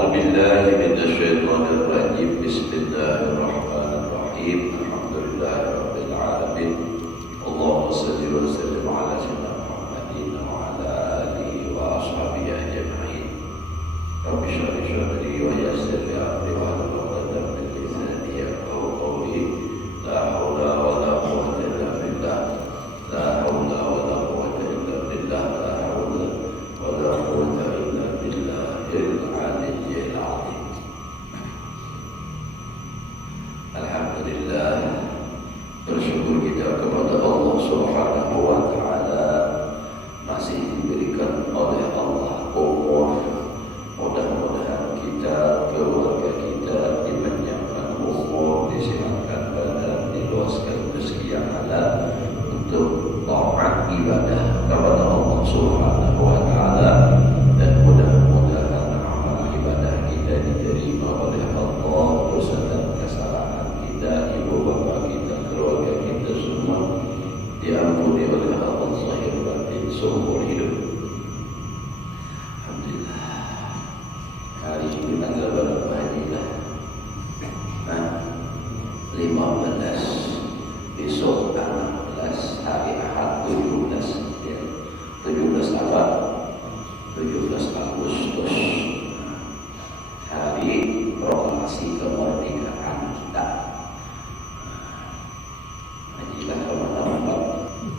أعوذ بالله من الشيطان الرجيم. بسم الله الرحمن الرحيم. الحمد لله رب العالمين. اللهم صل وسلم على سيدنا محمد وعلى آله وأصحابه أجمعين. رب اشرح لي صدري ويسر لي أمري واحلل عقدة من لساني يفقهوا قولي. لا حول ولا قوة إلا بالله. لا حول ولا قوة إلا بالله. لا حول ولا قوة إلا بالله العلي العظيم. Alhamdulillah, bersyukur kita kepada Allah Subhanahu wa Ta'ala, masih diberikan oleh Allah umur. Mudah-mudahan kita, keluarga kita dipanjangkan umur, disehatkan badan, diluaskan rezeki yang halal untuk taat ibadah kepada Allah Subhanahu wa Ta'ala, dan mudah-mudahan amal ibadah kita diterima oleh Allah. Dosa dan kesalahan kita, ibu bapa kita, keluarga kita semua diampuni oleh Allah zahir batin seumur hidup. Alhamdulillah. Hari ini tanggal berapa hajilah? 15. Besok 16. Hari Ahad 17. 17 apa? 17 Agustus. Hari proklamasi kemerdekaan kita. Hajilah kemana-mana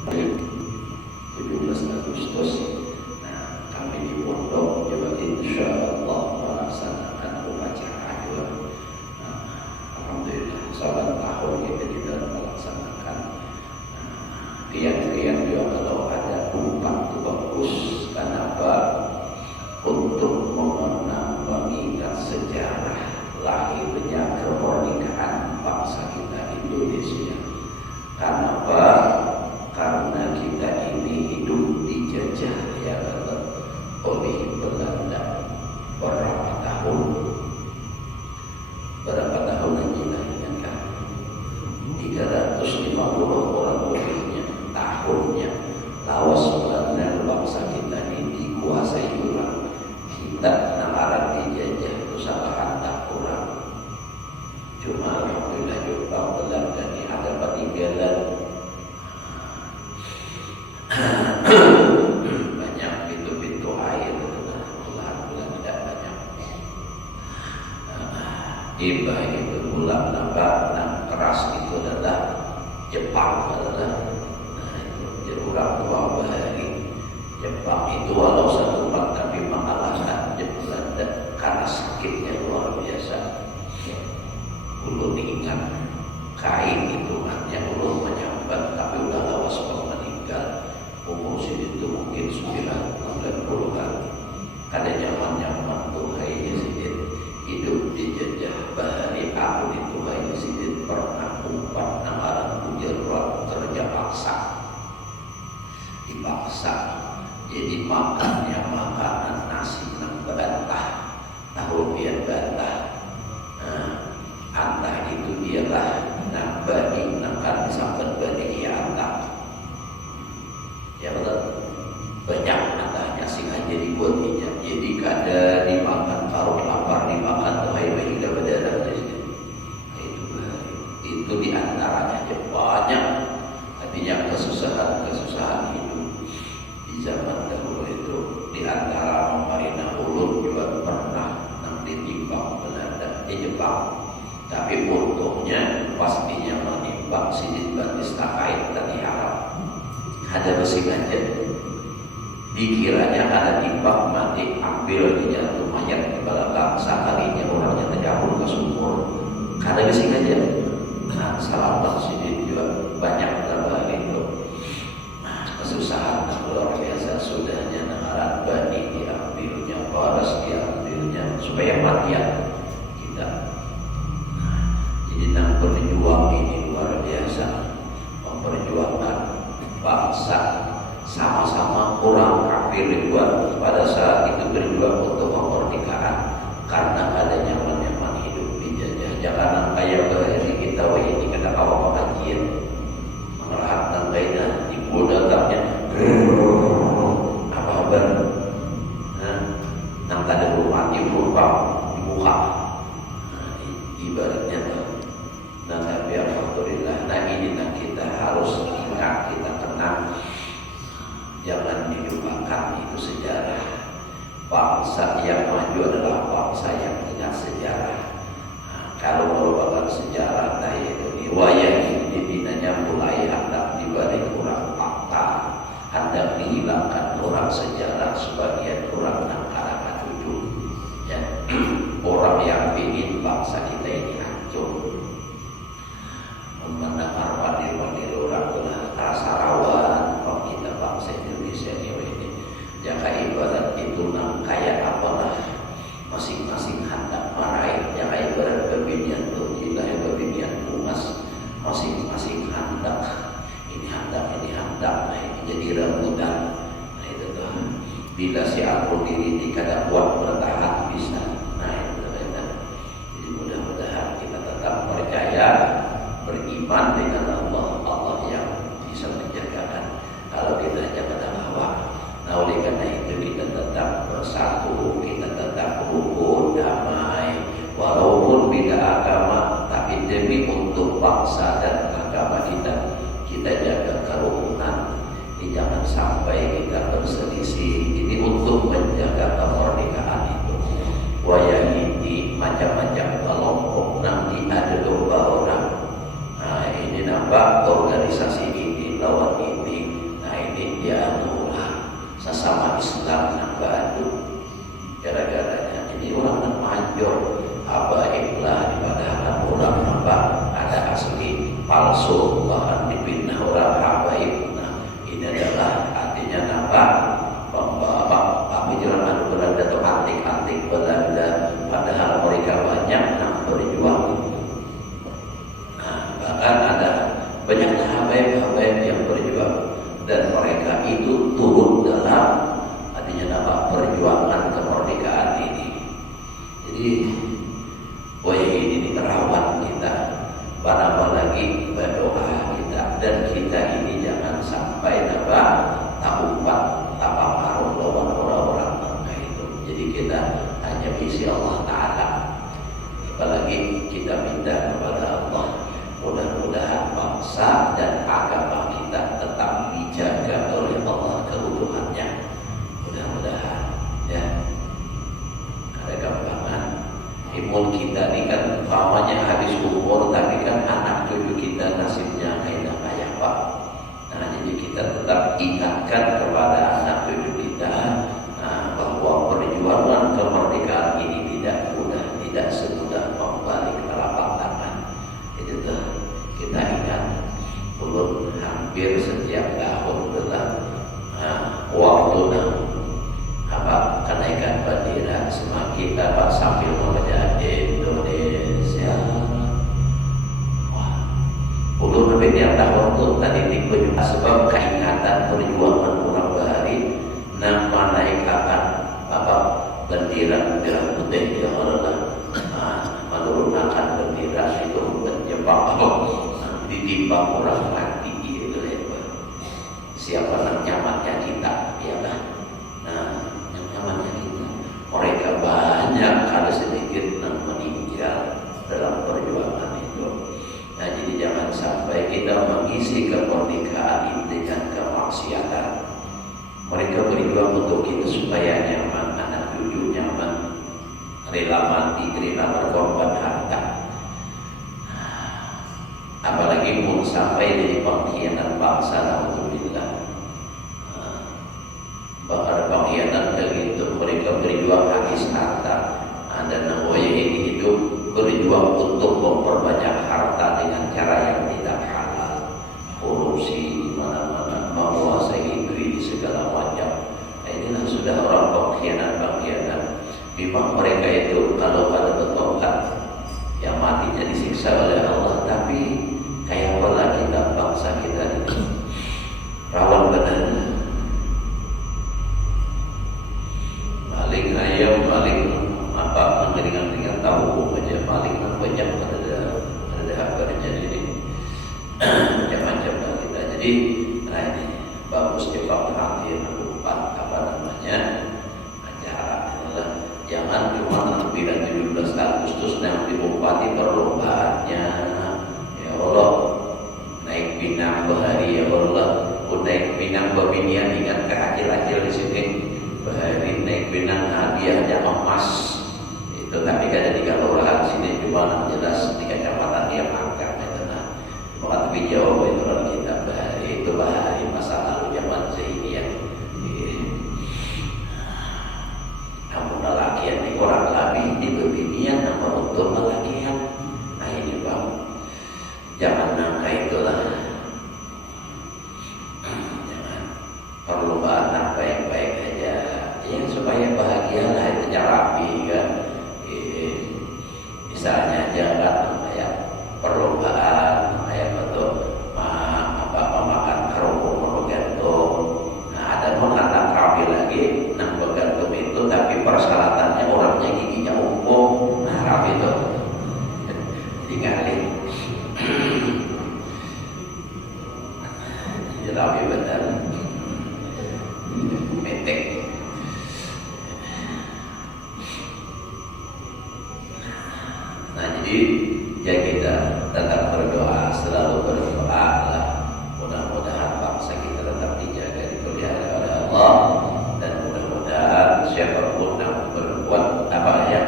17 Agustus. Nah, kami di pondok juga insya Allah melaksanakan upacara juga. Alhamdulillah, salat tahun kita juga melaksanakan. Kian-kian juga kalau ada umpat itu bagus. Kenapa? Untuk mengenang, mengingat sejarah lahirnya kemerdekaan bangsa kita Indonesia. Kenapa? Karena kita ini hidup dijajah ya oleh Belanda berapa tahun? Berapa tahun lagi kan? 350 orang lebihnya tahunnya. Lawas Belanda bangsa kita ini dikuasai orang. Kita nagaran dijajah itu salahan tak kurang. Cuma alhamdulillah juga Belanda ini ada peninggalan banyak pintu-pintu air. Belanda banyak. Iba itu ulang nampak keras itu adalah Jepang adalah orang tua bahari. Jepang itu walau satu umat tapi mengalahkan Belanda karena sakitnya luar biasa. Ulun ingat kain itu maknya ulun menyambat tapi udah lawas meninggal. Umur itu mungkin 90-an. Kada nyaman-nyaman tuh hai Sidin hidup dijajah bahari. Aku itu hai Sidin pernah umpat namaran bujerat kerja paksa. Dipaksa jadi makannya makanan nasi nang bantah, tahu biar bantah. Antah itu ialah nang bani nang kan sampai bani ia antah. Ya betul. Banyak antahnya sengaja dibuatnya. Jadi kada dimakan taruh lapar, dimakan tuh hai bayi dah berdarah jadi. Itu diantaranya aja banyak. Artinya kesusahan hidup di zaman dahulu itu. Di antara Marina Ulun juga pernah nang ditimbang Belanda di Jepang. Tapi untungnya pastinya menimbang Sidin Batista kait tadi harap. Ada besi aja. Dikiranya ada timbang mati ambil dia tuh mayat di belakang sakalinya orangnya terjauh ke sumur. Ada besi aja. Nah, salah Sidin juga banyak dalam itu. Kesusahan luar biasa sudahnya nagaran bani diambilnya, baras diambilnya supaya matian kita. Jadi nang berjuang ini luar biasa, memperjuangkan bangsa sama-sama orang kafir luar pada saat itu berjuang untuk kemerdekaan karena adanya nyaman hidup dijajah. Jangan kayak bahari kita ini kena kawan pengajian mengelahat nang kaidah di datangnya apa kabar? Nang kada rumah di rumah bangsa yang maju adalah bangsa yang ingat sejarah. Kalau merupakan sejarah, nah itu riwayat ini dinanya mulai hendak dibalik orang fakta, hendak dihilangkan orang sejarah, sebagian orang nangkara tujuh. Ya, orang yang ingin bangsa kita ini hancur, mendengar pandir-pandir orang telah rasa rawan kalau kita bangsa Indonesia ini. Jaka ibarat itu nang kayak apalah, masing-masing hendak marahin. Jaka ibarat babinian berjilah, babinian bungas, masing-masing hendak ini hendak, nah ini jadi rebutan. Nah itu tuh, bila si aku diri ini kada kuat bertahan bisa. Nah itu tuh. Jadi mudah-mudahan kita tetap percaya, beriman dengan Allah yang bisa menjagakan. Kalau kita jaga hawa, nah oleh karena itu kita tetap bersatu, kita tetap rukun, damai, walaupun beda agama, tapi demi untuk bangsa dan agama kita jaga kerukunan. Ini jangan sampai kita berselisih. Ini untuk menjaga kemerdekaan itu. Wayang ini macam-macam kelompok, nanti ada domba orang. Nah ini nampak organisasi ini lawan ini. Nah ini dia anulah sesama Islam nambah adu. Gara-garanya ini orang nak manjur abaiklah dipadakan orang apa ada asli palsu, bahkan dipindah orang habaib. Nah ini adalah artinya nampak apa jalan adu Belanda atau antik-antik Belanda, padahal mereka banyak yang berjuang. Nah bahkan ada banyak habaib-habaib yang berjuang dan mereka itu turun dalam artinya nampak perjuangan kemerdekaan ini. Jadi ini terawat kita, apalagi berdoa kita, dan kita ini jangan sampai tak umpat paruh lawan orang-orang mereka itu. Jadi kita hanya isi Allah Ta'ala, apalagi kita minta kepada Allah mudah-mudahan bangsa dan agama kita tetap dijaga oleh Allah keutuhannya. Mudah-mudahan ya. Ada gampangan imun kita ini kan famanya habis umur, tapi kan anak cucu kita nasibnya kayak Pak. Nah jadi kita tetap ingatkan kepada anak cucu kita bahwa perjuangan kemerdekaan ini tidak mudah, tidak semudah membalik telapak tangan. Itu tuh kita ingat, belum hampir setiap tahun adalah waktu kenaikan bendera semakin dapat sambil membaca Indonesia. Wah, belum lebih tiap tahun tuh tadi tipe juga sebab keingatan perjuangan orang bahari nama naik akan bendera putih yang adalah menurunkan bendera itu menjebak ditimbang orang mati gitu ya. Siapa yang nyamannya kita, ya kan? Nah, yang nyamannya kita. Mereka banyak, ada sedikit yang meninggal dalam perjuangan itu. Nah, jadi jangan sampai kita mengisi kemerdekaan ini dengan kemaksiatan. Mereka berjuang untuk kita supaya nyaman, anak cucu nyaman, rela mati, rela berkorban harta. Apalagi mau sampai dari pengkhianat bangsa, alhamdulillah. Bahkan pengkhianat begitu, mereka berjuang habis harta. Dan Nawawi ini hidup berjuang untuk memperbanyak harta dengan cara yang tidak halal, korupsi di mana-mana, menguasai duit di segala macam. Nah, inilah sudah orang pengkhianat. Memang mereka itu kalau ada bertobat, yang matinya disiksa oleh Allah, tapi kayak apa kita bangsa kita ini rawan benar. Maling ayam, maling mengeringan tahu aja, maling banyak ada harganya ini macam-macam lah kita. Jadi nah ini bagus Pak perhatian lupa acara adalah jangan cuma lebih dari 17 Agustus nanti bupati perlombaannya. Ya Allah, naik pinang bahari, ya Allah, naik pinang babinian ingat ke acil-acil di sini. Bahari naik benang hadiahnya emas itu, tapi kada di kelurahan sini cuma jelas di kecamatan dia Mangkang itu. Nah, tapi jauh itu orang kita bahari itu bahari masa lalu zaman Zainiyah. Namun lelakian ini orang lebih di bebinian nama untuk lelakian. Nah ini bang, jangan nangka itulah. Jangan perlombaan nangka yang baik aja, ya supaya bahagialah itu rapi kan. Misalnya jangan kayak perlombaan kayak betul memakan kerupuk gantung. Nah ada anak rapi lagi nang bergantung itu, tapi persyaratannya orangnya giginya umpuk. Nah rapi itu tinggalin. Rapi benar metek. Nah jadi ya kita tetap berdoa, selalu berdoa lah. Mudah-mudahan bangsa kita tetap dijaga, dipelihara oleh Allah, dan mudah-mudahan siapapun yang berbuat apa yang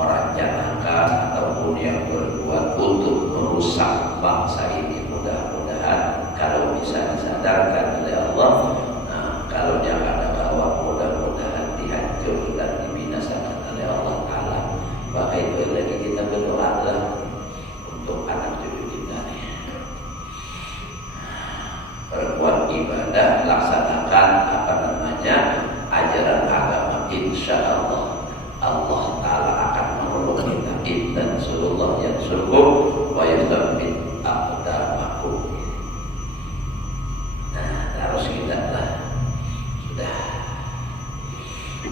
merancangkan ataupun yang berbuat untuk merusak bangsa ini, mudah-mudahan kalau bisa disadarkan oleh Allah. Nah kalau dia ada bahwa mudah-mudahan dihancur dan dibinasakan oleh Allah Ta'ala, maka itu lagi kita berdoa lah untuk anak cucu kita nih. Berbuat ibadah, laksanakan apa namanya ajaran agama, insya Allah Allah Ta'ala akan menolong kita. Intan surullah yang surkum wa yustabit aqdamakum. Nah harus kita lah sudah.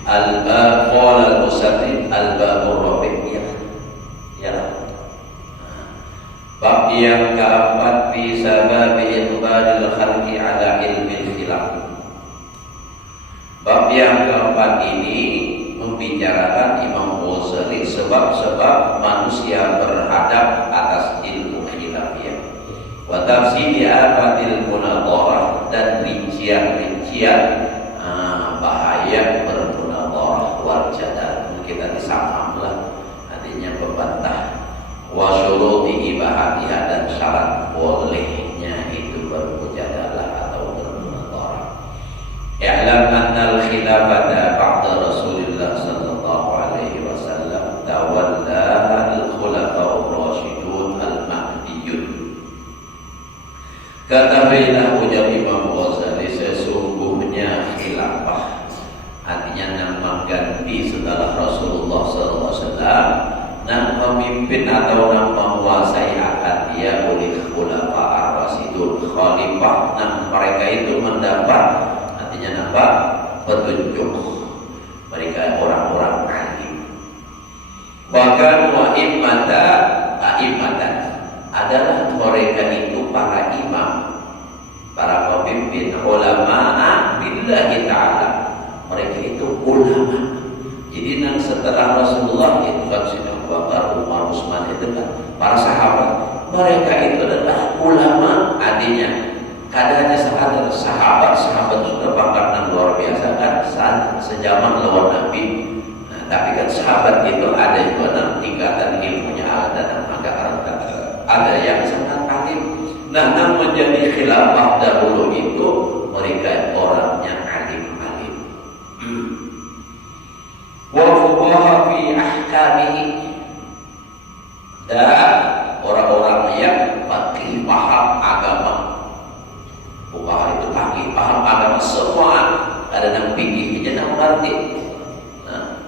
Al-bab qala al-musannif al-babur rabi' ya. Bab yang keempat fi sababi iqbalil khalqi ala ilmil khilaf. Bab yang keempat ini membicarakan Imam Ghazali sebab-sebab manusia berhadap atas ilmu khilafiyah. Wa tafsili afatil munadharah, dan rincian-rincian bahaya bermunadharah wal jadal. Kita disamam lah, artinya membantah. Wa syuruti ibahatiha, dan syarat bolehnya itu bermujadalah atau bermunadharah. I'lam anna al-khilafata ba'da Rasulillah sallallahu alaihi wasallam tawalla al-khulafa'ur rasyidun al-mahdiyyun. Katakanlah ujar Imam Ghazali, sesungguhnya khilafah, artinya yang mengganti setelah Rasulullah sallallahu alaihi wasallam, yang memimpin atau yang menguasai akan dia oleh khulafa ar-rasyidun, khalifah, yang mereka itu mendapat artinya apa? Petunjuk. Mereka orang-orang alim. Bahkan a'immatan adalah mereka itu para imam, para pemimpin, ulama billahi ta'ala. Mereka itu ulama. Jadi setelah Rasulullah itu kan Sayyidina Abu Bakar, Umar, Utsman itu kan para sahabat. Mereka itu adalah ulama, artinya kadang sekadar sahabat sudah bahkan yang luar biasa kan sejaman lawan Nabi. Nah, tapi kan sahabat itu ada juga tingkatan ilmunya, ada yang agak rendah, ada yang sangat alim. Nah, yang menjadi khilafah dahulu itu mereka orangnya alim-alim. Wa fuqaha fi ahkamihi, dan orang-orang yang faqih, paham agama. Fuqaha itu faqih, paham agama semua, ada yang fikih, ada yang mengerti. Nah,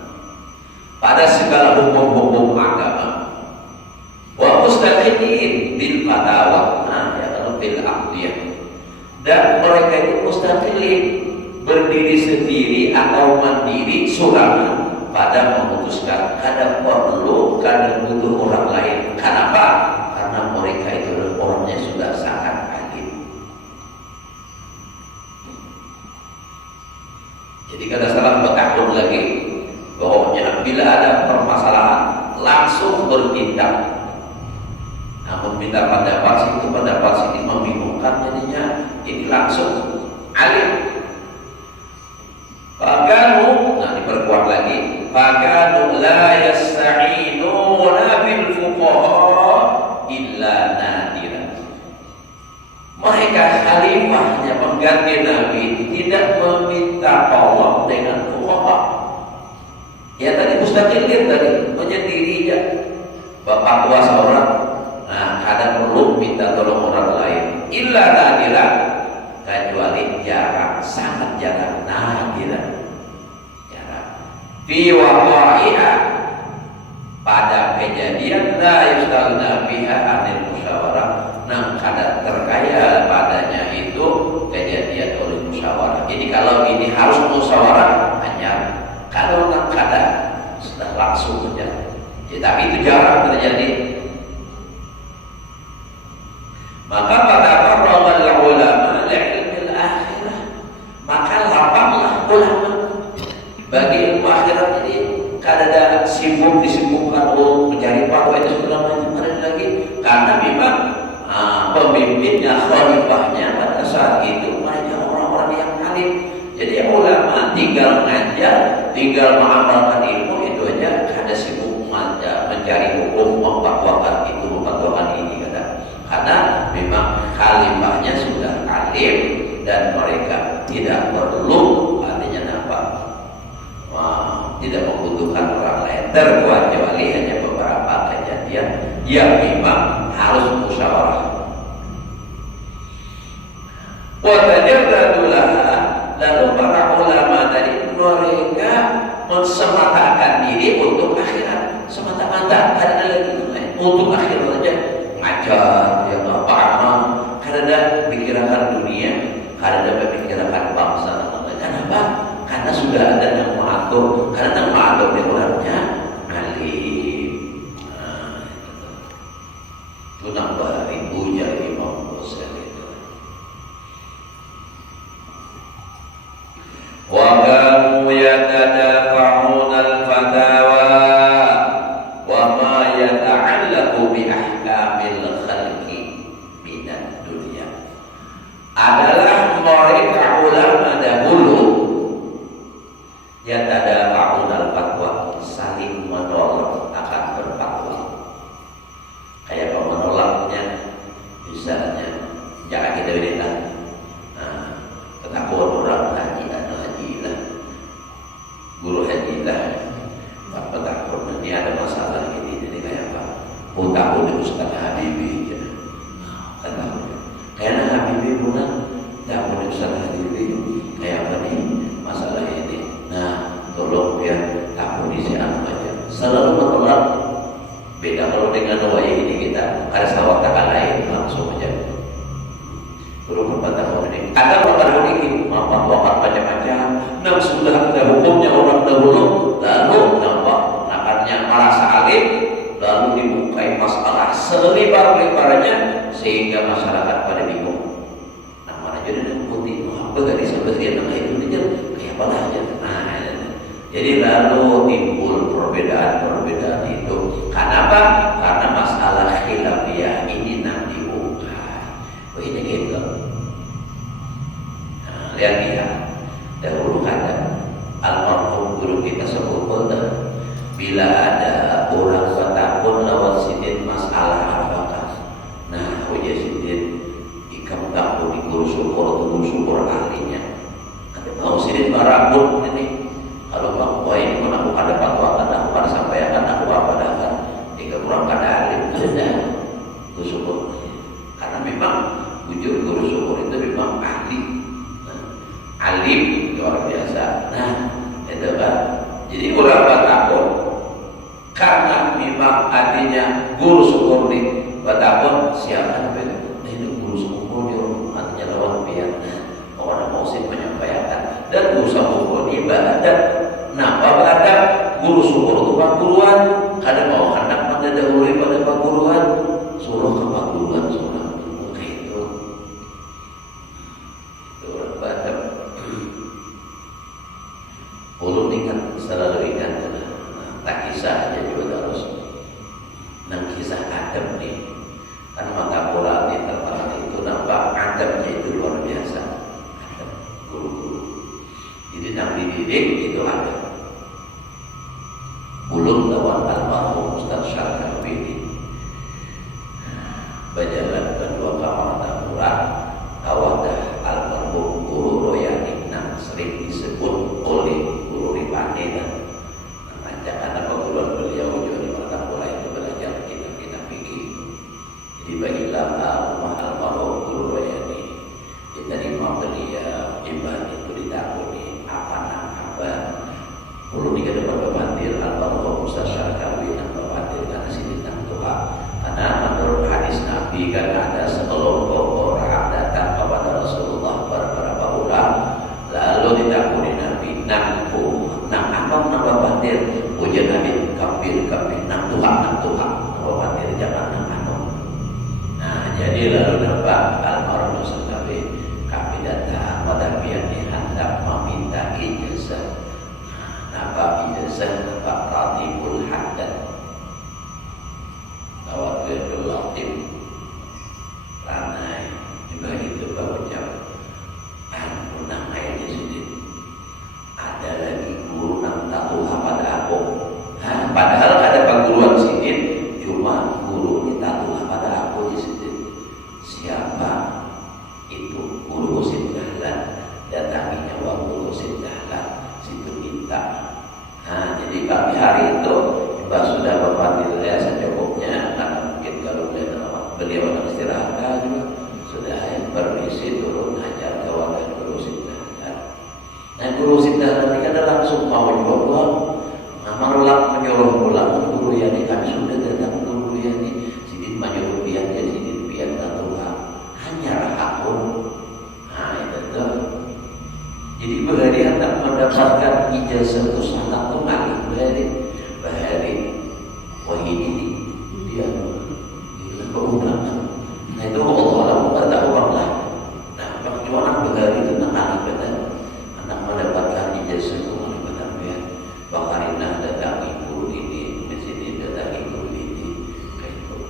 pada segala hukum-hukum agama. Wa mustaqillin bil fatawa, nah ya kalau bil aqdiyah. Dan mereka itu mustaqillin, berdiri sendiri atau mandiri surangan pada memutuskan, kadang perlu, kadang butuh orang lain. Kenapa? Karena mereka itu orangnya sudah sangat alim. Jadi kada salah bertakun lagi bahwa bila ada permasalahan langsung bertindak. Namun minta pendapat situ membingungkan, jadinya ini langsung alim. Bahkan mustaqilin tadi, menyendiri ya. Bapak kuasa orang, nah kadang perlu minta tolong orang lain. Illa nadiran, kecuali jarang, sangat jarang, nadiran, jarang. Fi waqa'iha, pada kejadian la yustaghna biha anil musyawarah, nah kadang terkaya padanya itu kejadian oleh musyawarah. Jadi kalau ini harus musyawarah hanya kalau nak kadang sudah langsung saja. Ya, tapi itu jarang terjadi. Maka pada para ulama ilmu akhirah, maka lapanglah ulama bagi ilmu akhirat ini. Kada sibuk disibukkan mencari fatwa itu segala macam ada lagi, karena memang pemimpinnya, khalifahnya pada saat itu mereka orang-orang yang alim. Jadi ulama tinggal mengajar, tinggal mengamalkan ilmu itu aja, kada sibuk mencari hukum, memfatwakan itu, memfatwakan ini, karena memang khalifahnya sudah alim dan mereka tidak perlu, artinya apa? Tidak membutuhkan orang lain, terkecuali hanya beberapa kejadian yang memang harus musyawarah. Lalu para ulama tadi mereka mensematakan diri untuk akhirat semata-mata, karena lagi untuk akhirat saja ngajar, ya apa amal, karena pikirkan dunia, karena pikirkan bangsa. Kenapa? Karena sudah ada yang mengatur, karena yang mengatur di orangnya alim. Itu nambah ribu jadi Imam Ghazali itu. Wa kanu yatadafa'una al-fatawa wa ma yata'allaqu bi ahkamil khalqi minad dunya. Adalah mereka ulama dahulu yatadafa'un al-fatwa, saling menolak akan berfatwa. Kayak kalau menolaknya, misalnya jangan kita berilah, ketakuan orang haji atau hajilah, guru hajilah, apa takut ini ada masalah ini, jadi kayak apa? Oh takut itu Ustaz Habibie, takut. Karena Habibie pulang, takut itu Ustaz Habibie, kayak apa nih masalah ini? Nah, tolong biar aku diisi anu aja. Selalu menolak. Beda kalau dengan waya ini kita ada sawak takkan lain langsung aja. Belum berbatang ini. Ada berbatang ini, mampat macam-macam. Nah sudah ada hukumnya orang dahulu, lalu nampak nakarnya merasa alim, lalu dibukai masalah selebar-lebarnya sehingga masyarakat pada bingung. Nah mana jadi yang putih, apa tadi sebenarnya nama itu dia kayak apa aja. Jadi lalu timbul perbedaan-perbedaan itu. Kenapa? Karena masalah khilafiyah ini nanti dibuka. Oh ini gitu. Nah, lihat ya. Dahulu ada almarhum guru kita sebut bila ada orang bertakun lawan sidin masalah apakah. Nah, ujar sidin ikam takun di guru syukur ahlinya. Ada mau sidin barakun ini. Kalau bang, wah ini pun aku ada fatwa, aku ada sampaikan, aku apa dah tiga orang kada alim, ada guru syukur. Karena memang wujud guru syukur itu memang ahli, alim luar biasa. Nah, itu kan. Jadi orang takut karena memang artinya guru syukur di batakun siapa namanya? Itu guru syukur dia artinya lawan biar orang mau sih menyampaikan dan guru syukur ibadah. Nah, bapak ada guru syukur itu pak guruan, kadang mau hendak mendahului pada pak guruan, suruh ke pak guruan, suruh kayak itu orang badak. Ulun ingat selalu ingat, tak kisah aja juga harus, nang kisah adab nih, kan mata Quran di tempat itu nampak adabnya itu luar biasa, adab guru-guru. Jadi nang dididik itu ada. Ulun lawan almarhum Ustaz Syarqawini berjalan kedua kamar Quran awadah almarhum guru Royani nang sering disebut oleh guru Ripani dan namanya anak sudah mereka ada langsung mau juga menolak menyuruh pulang ke Guru Yani. Kami sudah datang ke Guru Yani, sidin menyuruh pian ya sidin pian tatuha hanya hakun. Nah itu tuh. Jadi bahari hendak mendapatkan ijazah itu sangat mengalir bahari wahidi dia berundangan. Nah itu Allah nggak tahu bang lah. Nah perjuangan bahari itu mengalir benar. Anak mendapatkan ijazah itu benar ya. Bakarina datang ibu ini, mesini datang ibu ini,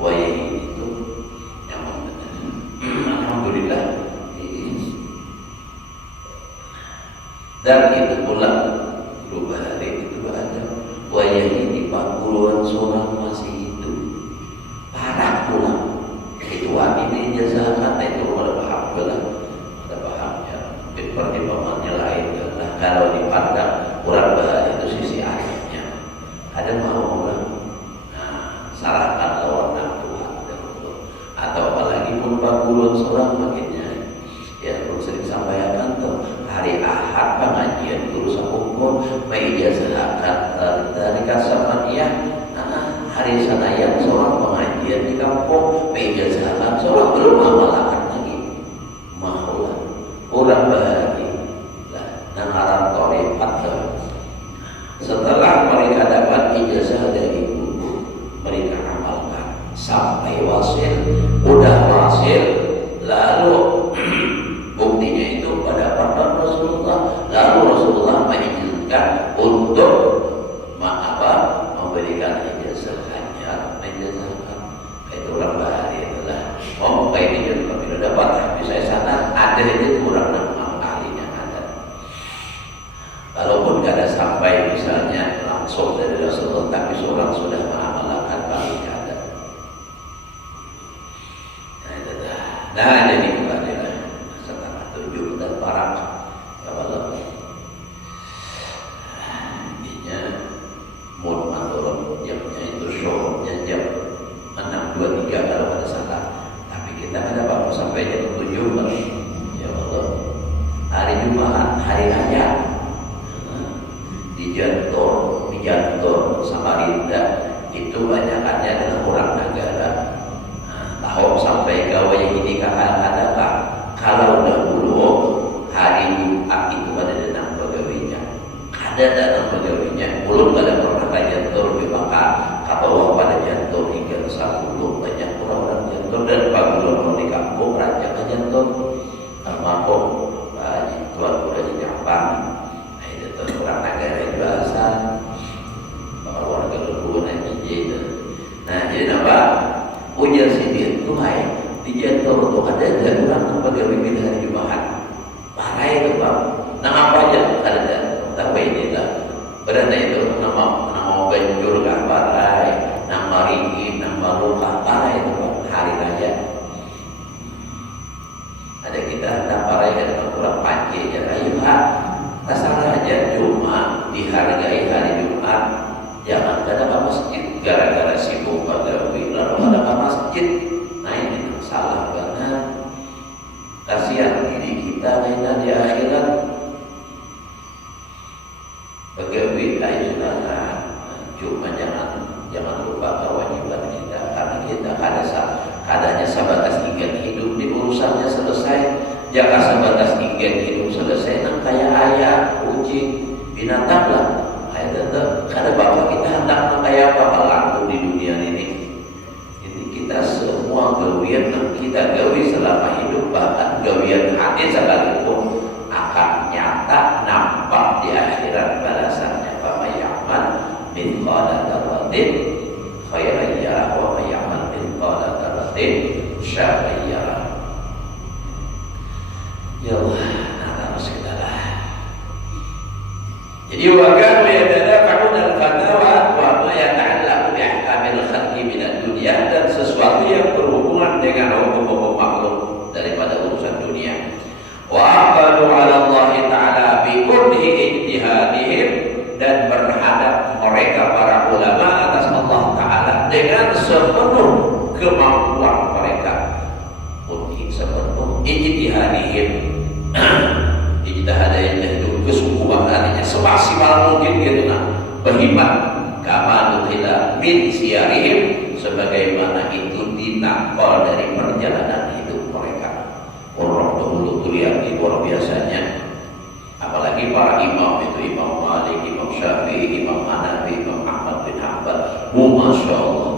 wahidi itu yang benar. Alhamdulillah. Dan itu pula Guru Bahari itu ada wayah ini 40-an seorang masih hidup parah pula ituan ini jasa kata itu ada paham pula ada pahamnya pertimbangannya lain lah. Kalau dipandang orang Bahari itu sisi akhirnya ada mau orang salahkan lawan Tuhan atau apalagi pun 40-an seorang makinnya ya perlu sering sampaikan tuh hari Ahad pengajian guru sakumpul mengijazahkan dari Kasamaniyah. Hari Senayan seorang pengajian di kampung mengijazahkan seorang belum amalakan lagi maulah orang Bahari lah nangaran torikat. Setelah mereka dapat ijazah dari guru mereka amalkan sampai wasil, udah wasil lalu buktinya itu pada perbuatan Rasulullah. Lalu Rasulullah mengizinkan untuk memberikan ijazah hanya menjazahkan. Itu orang Bahari adalah kayak ini juga tidak dapat. Tapi saya sadar ada itu orang nama ahlinya ada. Walaupun tidak ada sampai misalnya langsung dari Rasulullah, tapi seorang sudah mengamalkan paling ada. Nah jadi sampai jam 7 ya Allah. Hari Jumat, hari raya di Jantor Samarinda itu banyakannya adalah orang negara. Tahun sampai gawe ini kadang-kadang kalau dahulu hari Jumat itu ada danang pegawainya, ada danang pegawainya. Belum ada pernah ke Jantor di Bangka, ke bawah pada Jantor hingga 10 banyak orang-orang Jantor dan pagulon di kampung raja ke Jantor mampu tuan udah di Jampang. Nah itu tuh orang negara bahasa warga luar itu. Nah jadi apa ujar sidin tuh di Jantor tuh ada orang pegawai di hari Jumat parah itu bang. Nah apa aja ada tapi inilah berada itu nama banjur kabarai nama ringgit nama luka parai itu hari raya ada kita ada parai dan kurang panci ya ayo tak salah aja cuma dihargai hari Jumat jangan ada ke masjid gara-gara sibuk pegawai lalu ada ke masjid. Nah ini salah banget, kasihan diri kita lainnya di akhirat. Pegawai ayo sudah cuma jangan lupa kewajiban kita karena kita kadanya sebatas ingin hidup di urusannya selesai. Jika sebatas ingin hidup selesai nang kayak ayam, kucing, binatang lah. Tetap kada bapak kita hendak kayak apa laku di dunia ini. Ini kita semua gawian yang kita gawi selama hidup bahkan gawian hati sekalipun akan nyata nampak di akhirat balasannya. Fa ya'mal mithqala dzarratin khairan yarah wa may ya'mal mithqala dzarratin syarran yarah. Ya Allah, nah terus kita lah. Jadi wakan yatadafa'una al-fatawa wa ma yata'allaqu bi ahkamil khalqi min ad-dunya dan sesuatu yang berhubungan dengan hukum-hukum makhluk daripada urusan dunia. Wa aqbalu 'ala Allah Ta'ala bi kulli ijtihadihim dan berhadap mereka para ulama atas Allah Ta'ala dengan sepenuh kemampuan mereka untuk sepenuh ijtihadihim. Ijtihad itu kesungguhan artinya semaksimal mungkin gitu nah berhimat kama nutila min siyarihim sebagaimana itu dinampol dari perjalanan hidup mereka. Orang dahulu tuh lihat luar biasanya, apalagi para imam itu, Imam Malik, Imam Syafi'i, Imam Hanafi, Imam Ahmad bin Hanbal, masya Allah.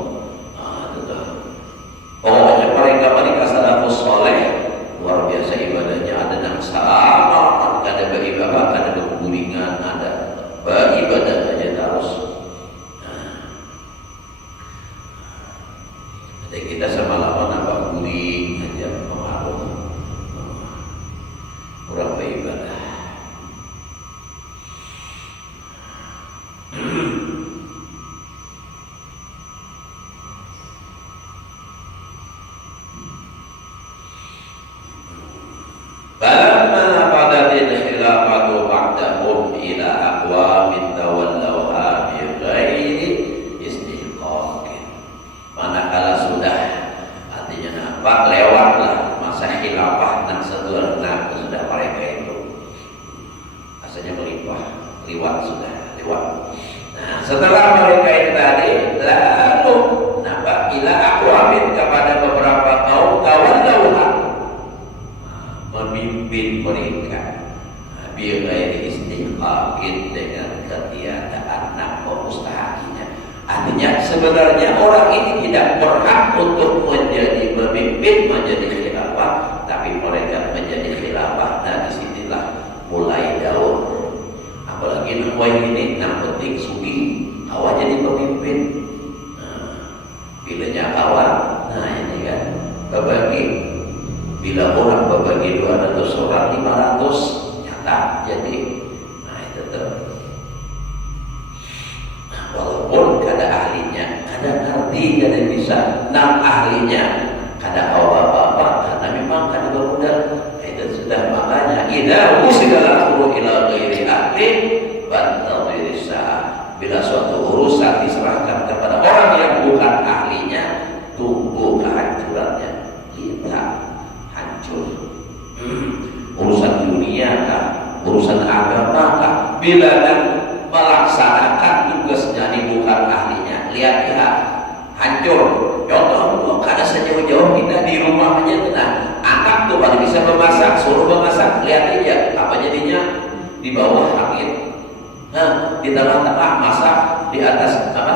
Pokoknya mereka salafus soleh luar biasa ibadahnya. Ada yang sama, ada beribadah, ada bergulingan, ada beribadah aja terus. Jadi kita sama-sama nambah guling aja pengaruh orang beribadah. Falamma fadatil khilafatu ba'dahum ila aqwamin tawallawha bi ghairi istihqaqin. Manakala sudah artinya nampak lewatlah masa khilafah dan seterusnya sudah mereka itu asalnya liwat sudah lewat. Nah, setelah mereka itu tadi lalu nampak ila aqwamin kepada beberapa kaum tawallawha memimpin mereka biar istihqaqin dengan ketiadaan nafkah mustahakinya. Artinya sebenarnya orang ini tidak berhak untuk menjadi pemimpin, menjadi khilafah, tapi mereka menjadi khilafah. Nah disinilah mulai daun. Apalagi nuwai ini yang penting sugi awal jadi pemimpin. Bilanya awal, nah ini kan berbagi. Bila orang berbagi 200 orang 500 nyata jadi nah itu tuh. Nah, walaupun kada ahlinya kada ngerti kada bisa nam ahlinya kada apa-apa karena memang kada bermodal itu sudah makanya idza usidal amru ila ghairi ahli bantawirisa bila suatu urusan diserahkan kepada orang yang bukan ahlinya tunggu kehancurannya kita urusan dunia kah, urusan agama kah, bila dan melaksanakan tugasnya ini bukan ahlinya, lihat ya hancur. Contoh dulu, kada sejauh-jauh kita di rumah aja tenang, anak tuh pada bisa memasak, suruh memasak, lihat aja apa jadinya di bawah angin. Nah, di tengah-tengah masak, di atas apa?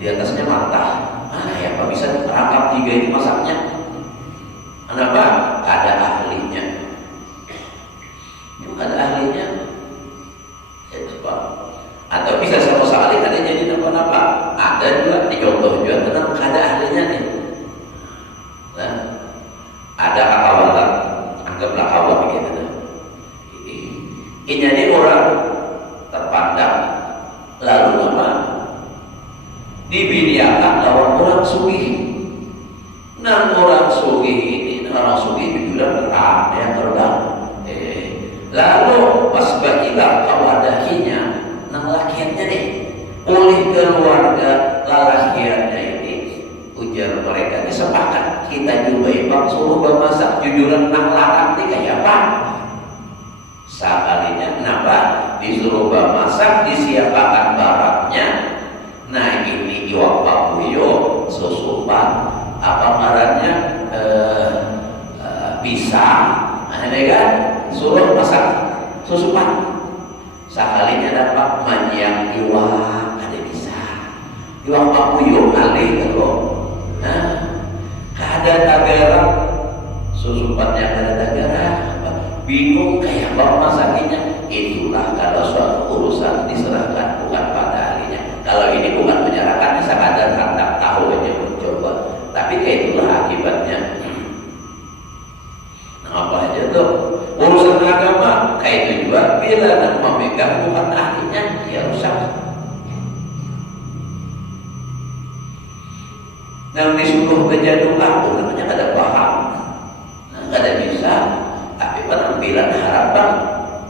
Di atasnya matah. Mana ya, apa bisa terangkap 3 ini masaknya? Kenapa? Ada ahlinya. Ada ahlinya. Itu Pak. Atau bisa sama sekali ada jadi apa-apa. Ada juga dicontoh juga tentang ada ahlinya nih. Nah, ada akawalan, anggaplah awal begitu. Ini jadi orang terpandang lalu apa? Dibiniakan lawan orang sugih. Nah orang sugih ini orang sugih jujuran berat yang terbang. Lalu pas bagilah kawadahinya nang lakiannya nih oleh keluarga lalakiannya ini ujar mereka sepakat kita juga bang suruh memasak jujuran nang larang nih kayak apa sekalinya kenapa disuruh memasak disiapkan barangnya. Nah ini iwak papuyo susupan apa ngarannya pisang ada kan suruh masak susupan sekalinya dapat manjang iwak ada bisa iwak papuyo alih kalau ada tagara susupannya ada tagara bingung kayak apa masakinya. Itulah kalau suatu urusan diserahkan bukan pada ahlinya. Kalau ini bukan menyerahkan sekadar hendak tahu aja mencoba, tapi kayak itulah akibatnya. Apa aja tuh urusan agama kayak itu juga bila nak memegang bukan ahlinya ya rusak. Yang disuruh baca doa namanya kada paham, kada bisa, tapi penampilan harapan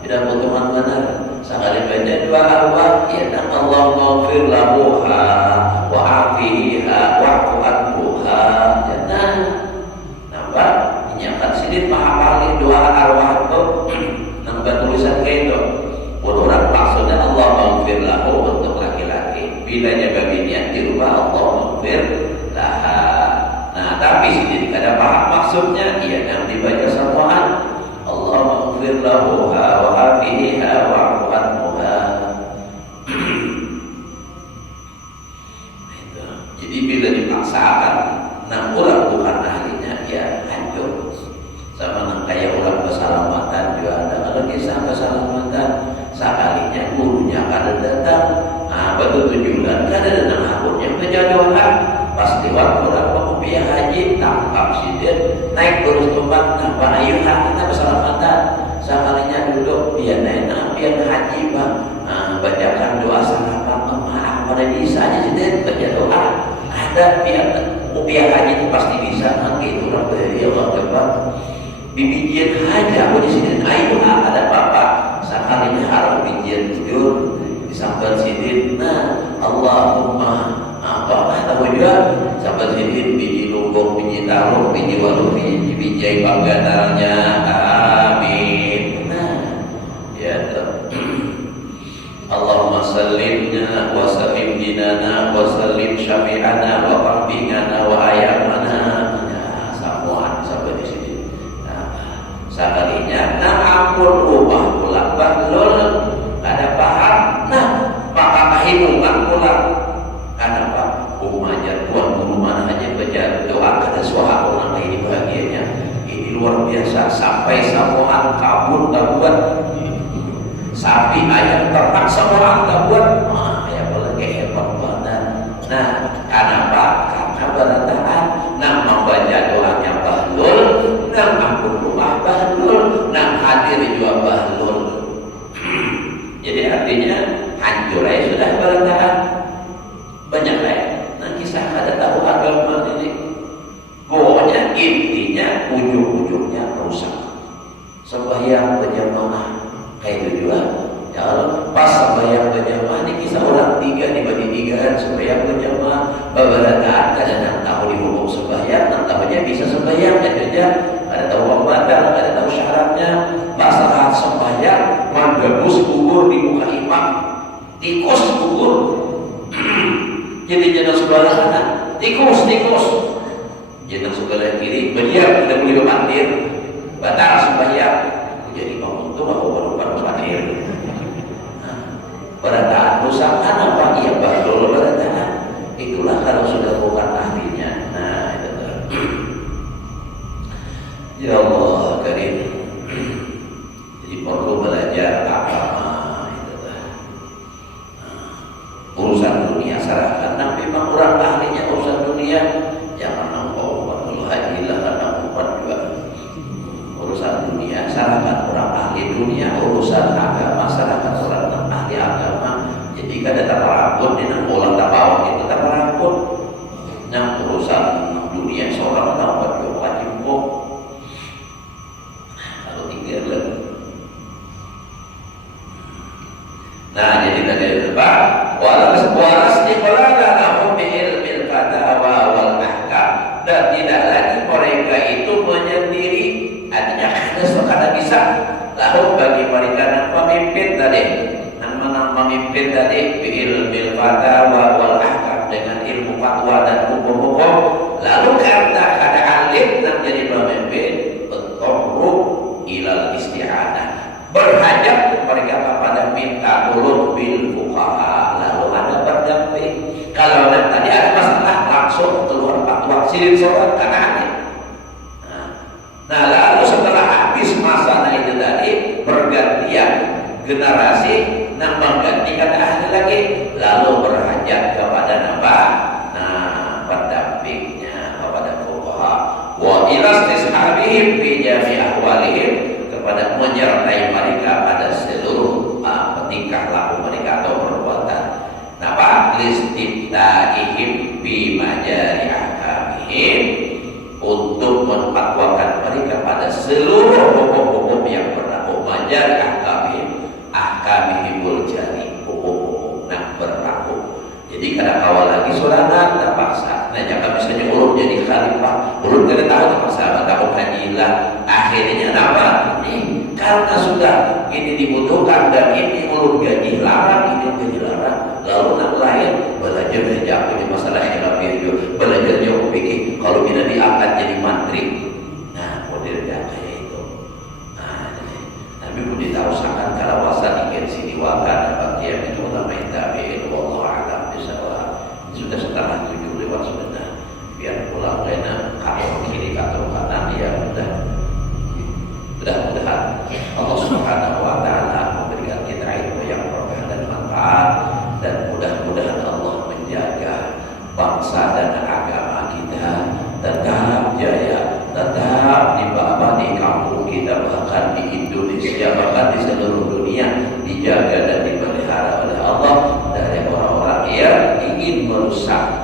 tidak potongan benar. Sekali baca doa arwah ya nak Allah maghfir lahu wa afiha wa'fu anha ya nampak inyakan sidin mahapali doa arwah itu nambah tulisan kayak itu orang bilanya bagi niat dirubah Allah maghfir laha. Nah tapi sini kada paham maksudnya, iya yang dibaca samaan Allah maghfir lahuha wa afiha wa'fu anhuha. Jadi bila dipaksakan nah orang bukan ahlinya ya hancur. Sama nang kayak orang keselamatan juga ada. Kalau kisah keselamatan sekalinya gurunya kada datang, nah betul tujuan kada datang akhirnya kejadohan pas lewat orang pengupiah haji tangkap sidir naik terus tempat nah pak ayuh kita keselamatan sekalinya duduk biar naik biar haji bang, nah, bacakan doa sarapan memaaf pada bisa aja sidir baca doa ada biar upiah haji itu pasti bisa nanti itu orang dari Allah depan bibijian haja aku di sini ayo ada apa-apa sekalinya harap bijian tidur disambat sidin nah Allahumma apa tahu juga sambat sidin biji lunggong biji taruh biji walu biji pangganalnya amin. Nah ya tuh Allahumma sallimna wa sallim dinana wa sallim syafi'ana wa fahbingana wa ayamana. Nah samuan sampai di sini. Sekalinya, nah ampun rumah pulang bahlul ada paham, nah maka kehidupan pulang kenapa? Umajar tuan guru mana aja baca doa kada suara orang ini bahagianya ini luar biasa sampai samuan kabur tak buat sapi ayam ternak samuan tak buat ayam lagi hebat banget. Nah kenapa? Karena berataan nah membaca doanya bahlul nah ampun rumah bahlul nah hadir juga bahlul. Jadi artinya hancur aja sudah berataan banyak lah. Nah kisah kada tahu agama ini pokoknya intinya ujung-ujungnya rusak. Sembahyang berjamaah kayak itu juga ya Allah pas sembahyang berjamaah ini kisah orang tiga dibagi tigaan sembahyang berjamaah berataan kada nak tahu di hukum sembahyang nak tahunya bisa sembahyang aja ada tahu pembatal ada tahu syaratnya masalah sembahyang menggabus kubur di muka imam tikus kubur jadi jangan sebelah kanan tikus jangan sebelah kiri beliau tidak boleh berpandir batal sembahyang jadi imam untuk aku berpandir berataan rusak apa ia bahlul berataan itulah kalau sudah bukan ahlinya. Nah itu ya Allah karim. Jadi perlu belajar agama itu urusan dunia serahkan. Nah memang orang ahlinya urusan dunia jangan nampak perlu haji lah nampak juga urusan dunia serahkan orang ahli dunia urusan agama serahkan orang ahli agama. Jadi kada taparapun di nang bola tapawak itu taparapun nang urusan dunia seorang nampak juga wajib kok. Nah jadi tadi depan walas dikolala lahum bi'ilmil fatawa wal ahkam dan tidak lagi mereka itu menyendiri artinya kada bisa lahum bagi mereka yang pemimpin tadi yang memimpin tadi bi'ilmil fatawa wal ahkam dengan ilmu fatwa dan hukum-hukum lalu karena kada alim yang jadi pemimpin bertobru ilal isti'anah berhajat mereka kepada minta tolong bil fuqaha lalu ada berdamping. Kalau tadi ada masalah langsung keluar fatwa silin sholat karena aneh. Nah lalu setelah habis masa itu tadi pergantian generasi yang menggantikan ahli lagi lalu berhajat kepada apa? Nah pendampingnya kepada fuqaha wa ilastishabihim fi jami' ahwalihim kepada menyertai mereka pada seluruh tingkah laku mereka atau perbuatan. Napa listiftaihim bi majari ahkamihim untuk menfatwakan mereka pada seluruh hukum-hukum yang berlaku majari ahkamihimul jari hukum-hukum yang berlaku. Jadi kada kawal lagi sorangan terpaksa. Nah jangan misalnya ulun jadi khalifah ulun kada tahu terpaksa tahu hajilah akhirnya apa? karena sudah ini dibutuhkan dan ini ulun gaji larang, ini gaji larang, lalu nak lain belajar aja di masalah khilafiyah juga, belajar jauh pikir kalau kita diangkat jadi mantri, nah modelnya kayak itu. Nah, tapi pun ditaruhkan kalawasan ingin sini wakan bagian itu ulama tabi'in wallahu a'lam bishawab. Sudah setengah 7 lewat sudah, biar pulang lena kalau kiri atau kanan ya udah. Mudah-mudahan Allah Subhanahu wa taala memberikan kita ilmu yang berkah dan manfaat, dan mudah-mudahan Allah menjaga bangsa dan agama kita tetap jaya, tetap di kampung kita, bahkan di Indonesia, bahkan di seluruh dunia dijaga dan dipelihara oleh Allah dari orang-orang yang ingin merusak